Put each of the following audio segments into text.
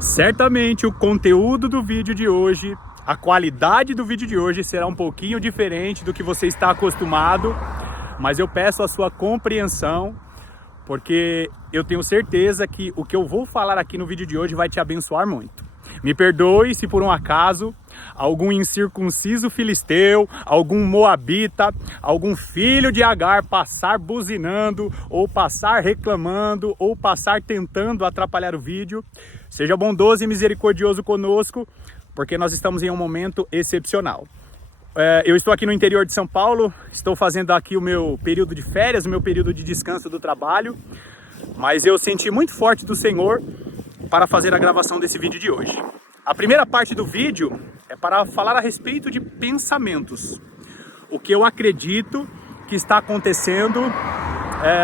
Certamente o conteúdo do vídeo de hoje, a qualidade do vídeo de hoje será um pouquinho diferente do que você está acostumado, mas eu peço a sua compreensão, porque eu tenho certeza que o que eu vou falar aqui no vídeo de hoje vai te abençoar muito. Me perdoe se por um acaso algum incircunciso filisteu, algum moabita, algum filho de Agar passar buzinando, ou passar reclamando, ou passar tentando atrapalhar o vídeo. Seja bondoso e misericordioso conosco, porque nós estamos em um momento excepcional. Eu estou aqui no interior de São Paulo, estou fazendo aqui o meu período de férias, o meu período de descanso do trabalho, mas eu senti muito forte do Senhor para fazer a gravação desse vídeo de hoje. A primeira parte do vídeo é para falar a respeito de pensamentos. O que eu acredito que está acontecendo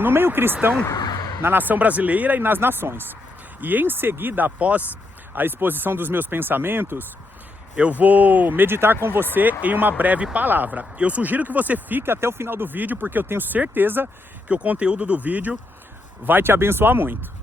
no meio cristão, na nação brasileira e nas nações. E em seguida, após a exposição dos meus pensamentos, eu vou meditar com você em uma breve palavra. Eu sugiro que você fique até o final do vídeo, porque eu tenho certeza que o conteúdo do vídeo vai te abençoar muito.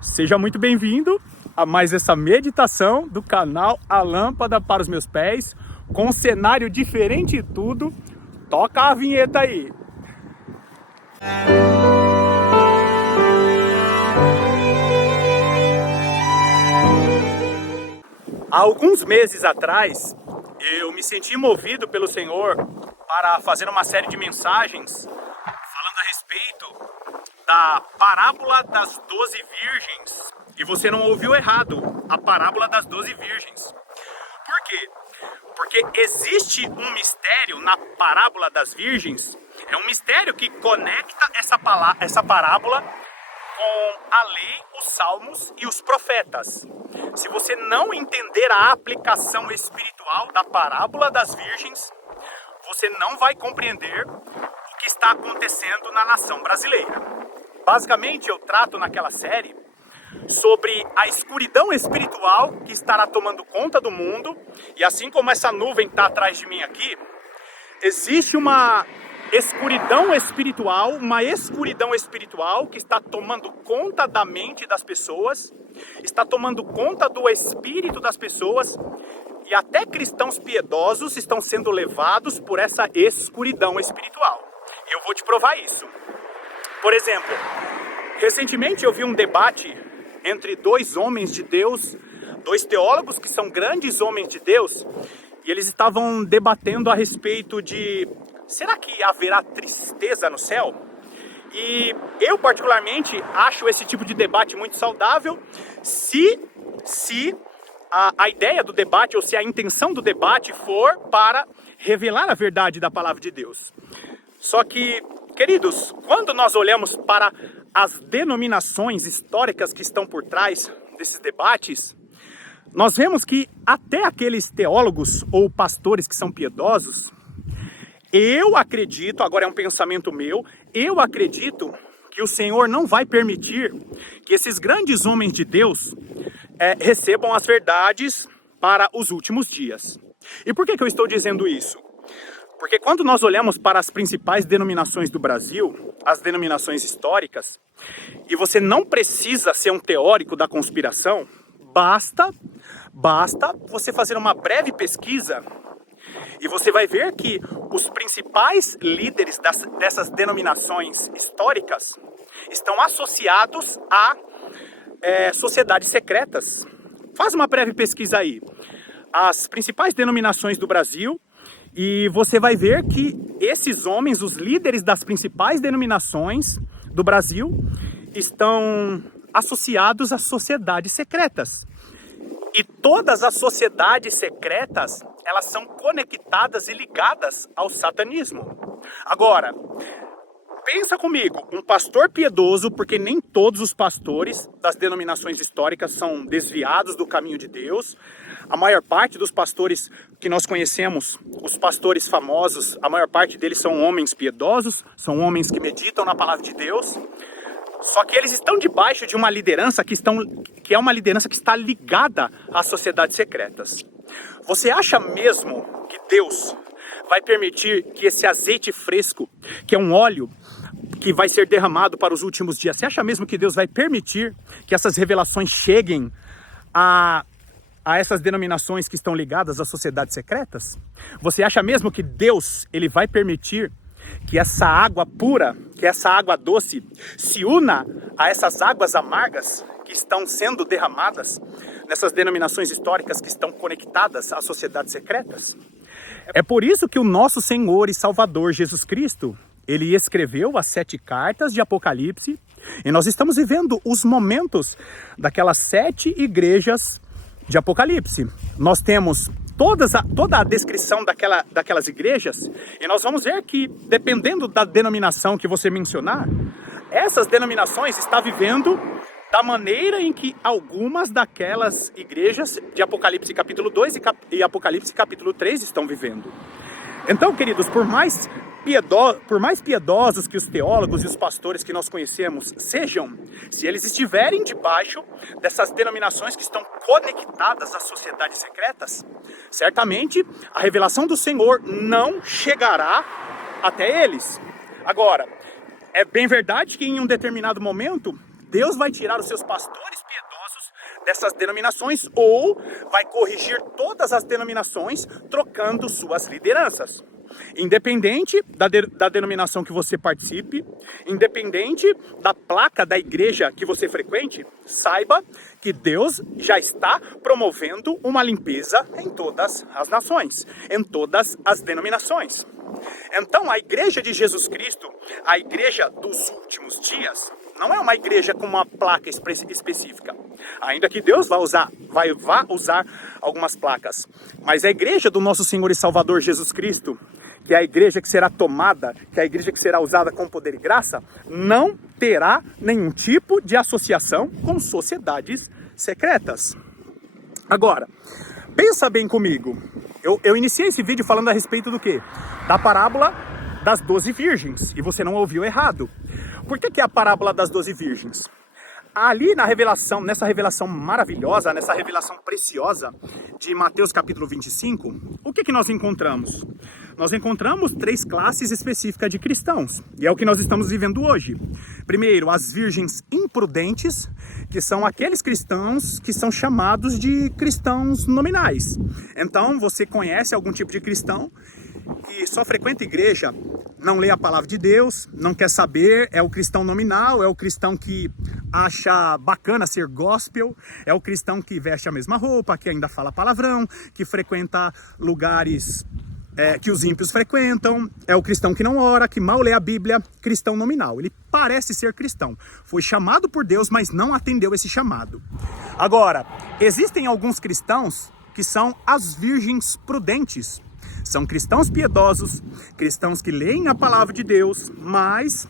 Seja muito bem-vindo a mais essa meditação do canal A Lâmpada para os Meus Pés, com um cenário diferente e tudo. Toca a vinheta aí! Há alguns meses atrás, eu me senti movido pelo Senhor para fazer uma série de mensagens falando a respeito da parábola das 12 virgens. E você não ouviu errado, a parábola das 12 virgens. Por quê? Porque existe um mistério na parábola das virgens, é um mistério que conecta essa parábola com a lei, os salmos e os profetas. Se você não entender a aplicação espiritual da parábola das virgens, você não vai compreender o que está acontecendo na nação brasileira. Basicamente, eu trato naquela série sobre a escuridão espiritual que estará tomando conta do mundo, e assim como essa nuvem está atrás de mim aqui, existe uma escuridão espiritual que está tomando conta da mente das pessoas, está tomando conta do espírito das pessoas, e até cristãos piedosos estão sendo levados por essa escuridão espiritual. Eu vou te provar isso. Por exemplo, recentemente eu vi um debate entre dois homens de Deus, dois teólogos que são grandes homens de Deus, e eles estavam debatendo a respeito de: será que haverá tristeza no céu? E eu particularmente acho esse tipo de debate muito saudável se a ideia do debate, ou se a intenção do debate for para revelar a verdade da palavra de Deus. Só que, queridos, quando nós olhamos para as denominações históricas que estão por trás desses debates, nós vemos que até aqueles teólogos ou pastores que são piedosos, eu acredito, agora é um pensamento meu, eu acredito que o Senhor não vai permitir que esses grandes homens de Deus recebam as verdades para os últimos dias. E por que eu estou dizendo isso? Porque quando nós olhamos para as principais denominações do Brasil, as denominações históricas, e você não precisa ser um teórico da conspiração, basta você fazer uma breve pesquisa e você vai ver que os principais líderes dessas denominações históricas estão associados a sociedades secretas. Faz uma breve pesquisa aí. As principais denominações do Brasil, e você vai ver que esses homens, os líderes das principais denominações do Brasil, estão associados a sociedades secretas. E todas as sociedades secretas, elas são conectadas e ligadas ao satanismo. Agora, pensa comigo, um pastor piedoso, porque nem todos os pastores das denominações históricas são desviados do caminho de Deus. A maior parte dos pastores que nós conhecemos, os pastores famosos, a maior parte deles são homens piedosos, são homens que meditam na palavra de Deus. Só que eles estão debaixo de uma liderança que é uma liderança que está ligada às sociedades secretas. Você acha mesmo que Deus vai permitir que esse azeite fresco, que é um óleo que vai ser derramado para os últimos dias, você acha mesmo que Deus vai permitir que essas revelações cheguem a essas denominações que estão ligadas às sociedades secretas? Você acha mesmo que Deus ele vai permitir que essa água pura, que essa água doce se una a essas águas amargas que estão sendo derramadas nessas denominações históricas que estão conectadas às sociedades secretas? É por isso que o nosso Senhor e Salvador Jesus Cristo, ele escreveu as 7 cartas de Apocalipse, e nós estamos vivendo os momentos daquelas 7 igrejas de Apocalipse. Nós temos toda a descrição daquelas igrejas, e nós vamos ver que, dependendo da denominação que você mencionar, essas denominações estão vivendo da maneira em que algumas daquelas igrejas de Apocalipse capítulo 2 e Apocalipse capítulo 3 estão vivendo. Então, queridos, por mais piedosos que os teólogos e os pastores que nós conhecemos sejam, se eles estiverem debaixo dessas denominações que estão conectadas às sociedades secretas, certamente a revelação do Senhor não chegará até eles. Agora, é bem verdade que em um determinado momento, Deus vai tirar os seus pastores piedosos dessas denominações ou vai corrigir todas as denominações trocando suas lideranças. Independente da denominação que você participe, independente da placa da igreja que você frequente, saiba que Deus já está promovendo uma limpeza em todas as nações, em todas as denominações. Então, a igreja de Jesus Cristo, a igreja dos últimos dias, não é uma igreja com uma placa específica, ainda que Deus vá usar algumas placas. Mas a igreja do nosso Senhor e Salvador Jesus Cristo, que é a igreja que será tomada, que é a igreja que será usada com poder e graça, não terá nenhum tipo de associação com sociedades secretas. Agora, pensa bem comigo. Eu iniciei esse vídeo falando a respeito do quê? Da parábola das 12 virgens, e você não ouviu errado. Por que é a parábola das 12 virgens? Ali nessa revelação maravilhosa, nessa revelação preciosa de Mateus capítulo 25, o que nós encontramos? Nós encontramos 3 classes específicas de cristãos, e é o que nós estamos vivendo hoje. Primeiro, as virgens imprudentes, que são aqueles cristãos que são chamados de cristãos nominais. Então, você conhece algum tipo de cristão que só frequenta a igreja, não lê a palavra de Deus, não quer saber, é o cristão nominal, é o cristão que acha bacana ser gospel, é o cristão que veste a mesma roupa, que ainda fala palavrão, que frequenta lugares que os ímpios frequentam, é o cristão que não ora, que mal lê a Bíblia, cristão nominal. Ele parece ser cristão, foi chamado por Deus, mas não atendeu esse chamado. Agora, existem alguns cristãos que são as virgens prudentes. São cristãos piedosos, cristãos que leem a palavra de Deus, mas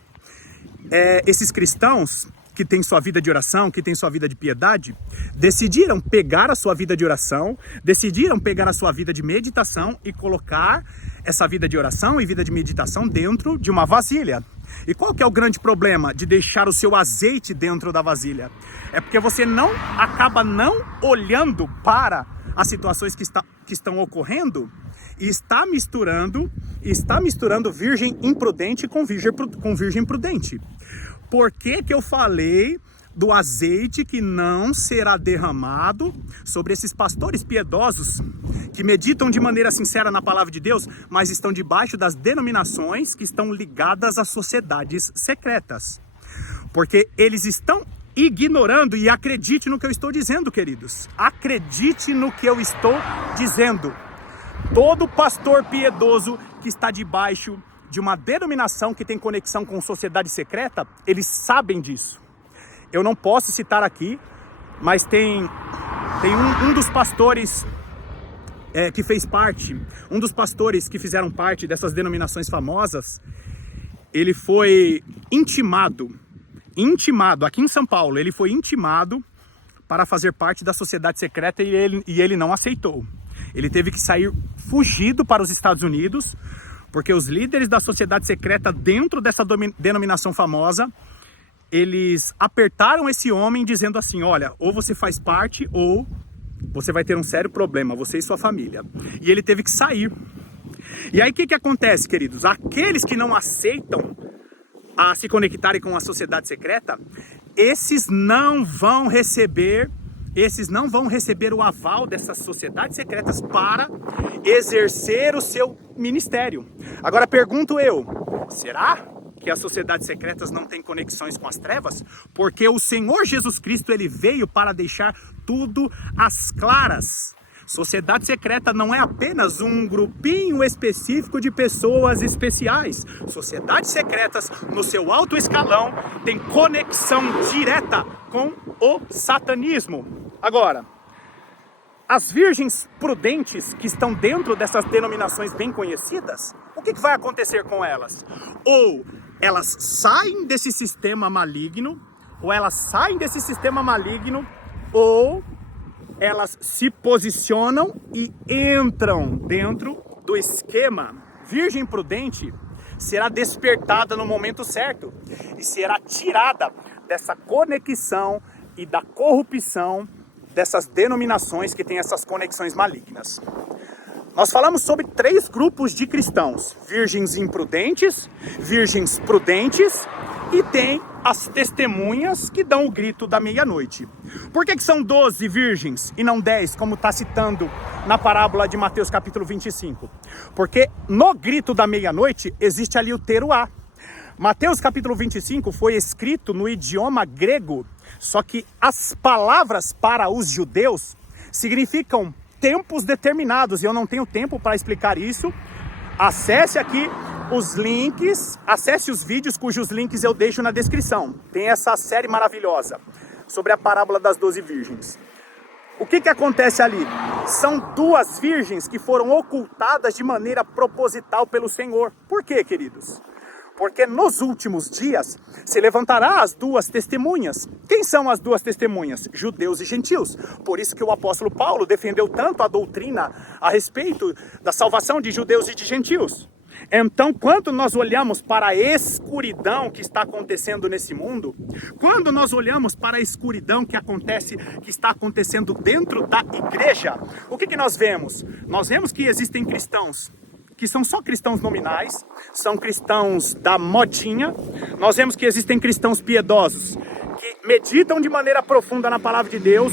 esses cristãos que têm sua vida de oração, que têm sua vida de piedade, decidiram pegar a sua vida de oração, decidiram pegar a sua vida de meditação e colocar essa vida de oração e vida de meditação dentro de uma vasilha. E qual que é o grande problema de deixar o seu azeite dentro da vasilha? É porque você acaba não olhando para as situações que estão ocorrendo e está misturando virgem imprudente com virgem prudente. Por que eu falei do azeite que não será derramado sobre esses pastores piedosos que meditam de maneira sincera na palavra de Deus, mas estão debaixo das denominações que estão ligadas às sociedades secretas? Porque eles estão ignorando, e acredite no que eu estou dizendo, queridos. Acredite no que eu estou dizendo. Todo pastor piedoso que está debaixo de uma denominação que tem conexão com sociedade secreta, eles sabem disso. Eu não posso citar aqui, mas tem um dos pastores que fez parte, um dos pastores que fizeram parte dessas denominações famosas, ele foi intimado aqui em São Paulo, ele foi intimado para fazer parte da sociedade secreta e ele não aceitou. Ele teve que sair fugido para os Estados Unidos, porque os líderes da sociedade secreta dentro dessa denominação famosa, eles apertaram esse homem dizendo assim: olha, ou você faz parte ou você vai ter um sério problema, você e sua família. E ele teve que sair. E aí o que acontece, queridos? Aqueles que não aceitam a se conectarem com a sociedade secreta, esses não vão receber esses não vão receber o aval dessas sociedades secretas para exercer o seu ministério. Agora pergunto eu, será que as sociedades secretas não têm conexões com as trevas? Porque o Senhor Jesus Cristo, ele veio para deixar tudo às claras. Sociedade secreta não é apenas um grupinho específico de pessoas especiais. Sociedades secretas, no seu alto escalão, têm conexão direta com o satanismo. Agora, as virgens prudentes que estão dentro dessas denominações bem conhecidas, o que vai acontecer com elas? Ou elas saem desse sistema maligno, ou elas se posicionam e entram dentro do esquema. Virgem prudente será despertada no momento certo e será tirada dessa conexão e da corrupção dessas denominações que têm essas conexões malignas. Nós falamos sobre 3 grupos de cristãos: virgens imprudentes, virgens prudentes e tem as testemunhas que dão o grito da meia-noite. Por que são 12 virgens e não 10, como está citando na parábola de Mateus capítulo 25? Porque no grito da meia-noite existe ali o teruá. Mateus capítulo 25 foi escrito no idioma grego, só que as palavras para os judeus significam tempos determinados, e eu não tenho tempo para explicar isso. Acesse aqui os links, acesse os vídeos cujos links eu deixo na descrição. Tem essa série maravilhosa sobre a parábola das 12 virgens. O que acontece ali? São 2 virgens que foram ocultadas de maneira proposital pelo Senhor. Por quê, queridos? Porque nos últimos dias se levantará as 2 testemunhas. Quem são as 2 testemunhas? Judeus e gentios. Por isso que o apóstolo Paulo defendeu tanto a doutrina a respeito da salvação de judeus e de gentios. Então, quando nós olhamos para a escuridão que está acontecendo nesse mundo, quando nós olhamos para a escuridão que está acontecendo dentro da igreja, o que nós vemos? Nós vemos que existem cristãos que são só cristãos nominais, são cristãos da modinha. Nós vemos que existem cristãos piedosos que meditam de maneira profunda na palavra de Deus,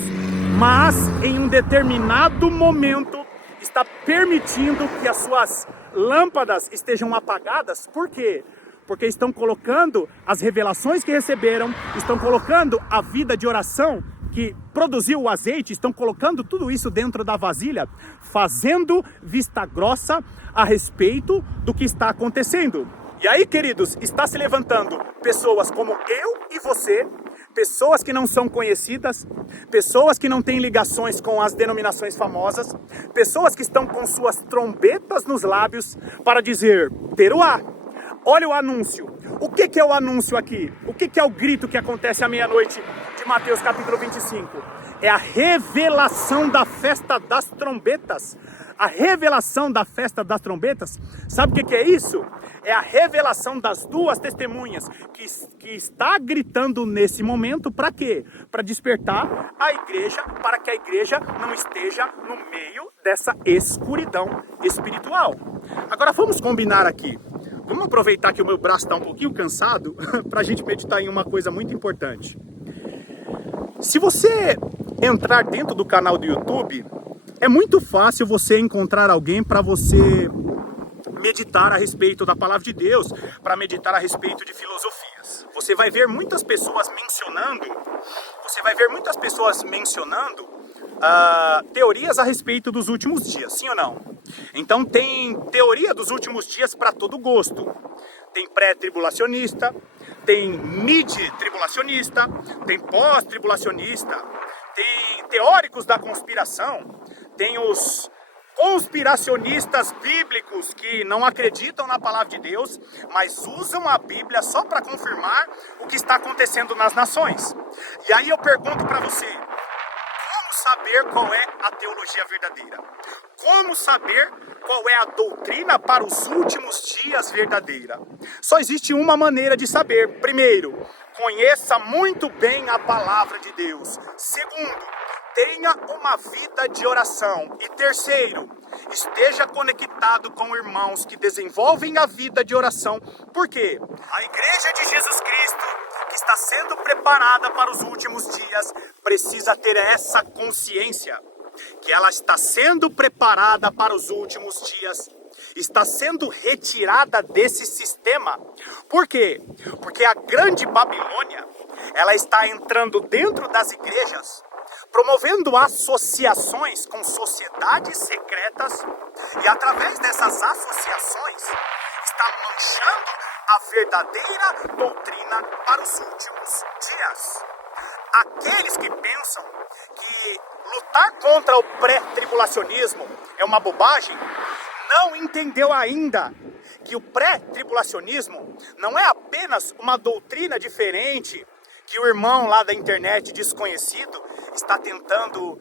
mas em um determinado momento está permitindo que as suas lâmpadas estejam apagadas. Por quê? Porque estão colocando as revelações que receberam, estão colocando a vida de oração que produziu o azeite, estão colocando tudo isso dentro da vasilha, fazendo vista grossa a respeito do que está acontecendo. E aí, queridos, está se levantando pessoas como eu e você, pessoas que não são conhecidas, pessoas que não têm ligações com as denominações famosas, pessoas que estão com suas trombetas nos lábios para dizer: teruá. Olha o anúncio. O que é o anúncio aqui? O que é o grito que acontece à meia-noite de Mateus capítulo 25? É a revelação da festa das trombetas. A revelação da festa das trombetas, sabe o que é isso? É a revelação das 2 testemunhas que está gritando nesse momento. Para quê? Para despertar a igreja, para que a igreja não esteja no meio dessa escuridão espiritual. Agora vamos combinar aqui. Vamos aproveitar que o meu braço está um pouquinho cansado para a gente meditar em uma coisa muito importante. Se você entrar dentro do canal do YouTube, é muito fácil você encontrar alguém para você meditar a respeito da palavra de Deus, para meditar a respeito de filosofias. Você vai ver muitas pessoas mencionando teorias a respeito dos últimos dias, sim ou não? Então tem teoria dos últimos dias para todo gosto. Tem pré-tribulacionista, tem mid-tribulacionista, tem pós-tribulacionista, tem teóricos da conspiração, tem os conspiracionistas bíblicos que não acreditam na palavra de Deus, mas usam a Bíblia só para confirmar o que está acontecendo nas nações. E aí eu pergunto para você, como saber qual é a teologia verdadeira? Como saber qual é a doutrina para os últimos dias verdadeira? Só existe uma maneira de saber. Primeiro, conheça muito bem a palavra de Deus. Segundo, tenha uma vida de oração. E terceiro, esteja conectado com irmãos que desenvolvem a vida de oração. Por quê? A igreja de Jesus Cristo, que está sendo preparada para os últimos dias precisa ter essa consciência, que ela está sendo preparada para os últimos dias, está sendo retirada desse sistema. Por quê? Porque a grande Babilônia, ela está entrando dentro das igrejas, promovendo associações com sociedades secretas, e através dessas associações está manchando a verdadeira doutrina para os últimos dias. Aqueles que pensam que lutar contra o pré-tribulacionismo é uma bobagem, não entendeu ainda que o pré-tribulacionismo não é apenas uma doutrina diferente que o irmão lá da internet desconhecido está tentando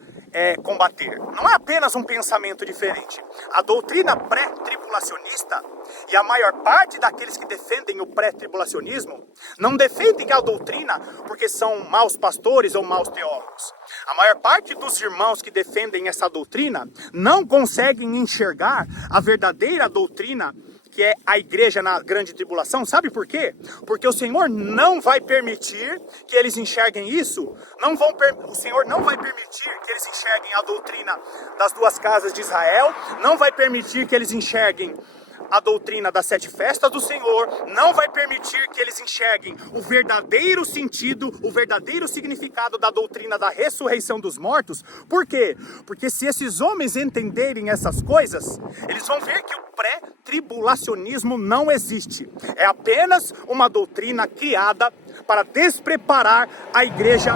combater. Não é apenas um pensamento diferente. A doutrina pré-tribulacionista, e a maior parte daqueles que defendem o pré-tribulacionismo, não defendem a doutrina porque são maus pastores ou maus teólogos. A maior parte dos irmãos que defendem essa doutrina não conseguem enxergar a verdadeira doutrina, que é a igreja na grande tribulação. Sabe por quê? Porque o Senhor não vai permitir que eles enxerguem isso. O Senhor não vai permitir que eles enxerguem a doutrina das duas casas de Israel, não vai permitir que eles enxerguem a doutrina das 7 festas do Senhor, não vai permitir que eles enxerguem o verdadeiro sentido, o verdadeiro significado da doutrina da ressurreição dos mortos. Por quê? Porque se esses homens entenderem essas coisas, eles vão ver que o pré-tribulacionismo não existe. É apenas uma doutrina criada para despreparar a igreja.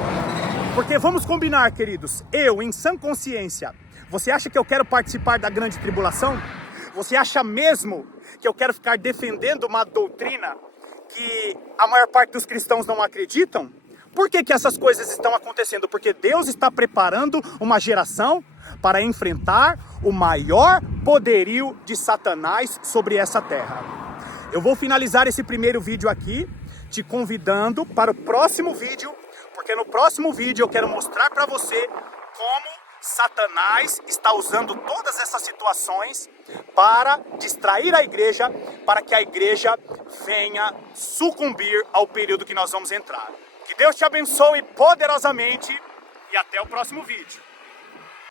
Porque vamos combinar, queridos, eu, em sã consciência, você acha que eu quero participar da grande tribulação? Você acha mesmo que eu quero ficar defendendo uma doutrina que a maior parte dos cristãos não acreditam? Por que essas coisas estão acontecendo? Porque Deus está preparando uma geração para enfrentar o maior poderio de Satanás sobre essa terra. Eu vou finalizar esse primeiro vídeo aqui, te convidando para o próximo vídeo, porque no próximo vídeo eu quero mostrar para você como Satanás está usando todas essas situações para distrair a igreja, para que a igreja venha sucumbir ao período que nós vamos entrar. Que Deus te abençoe poderosamente e até o próximo vídeo.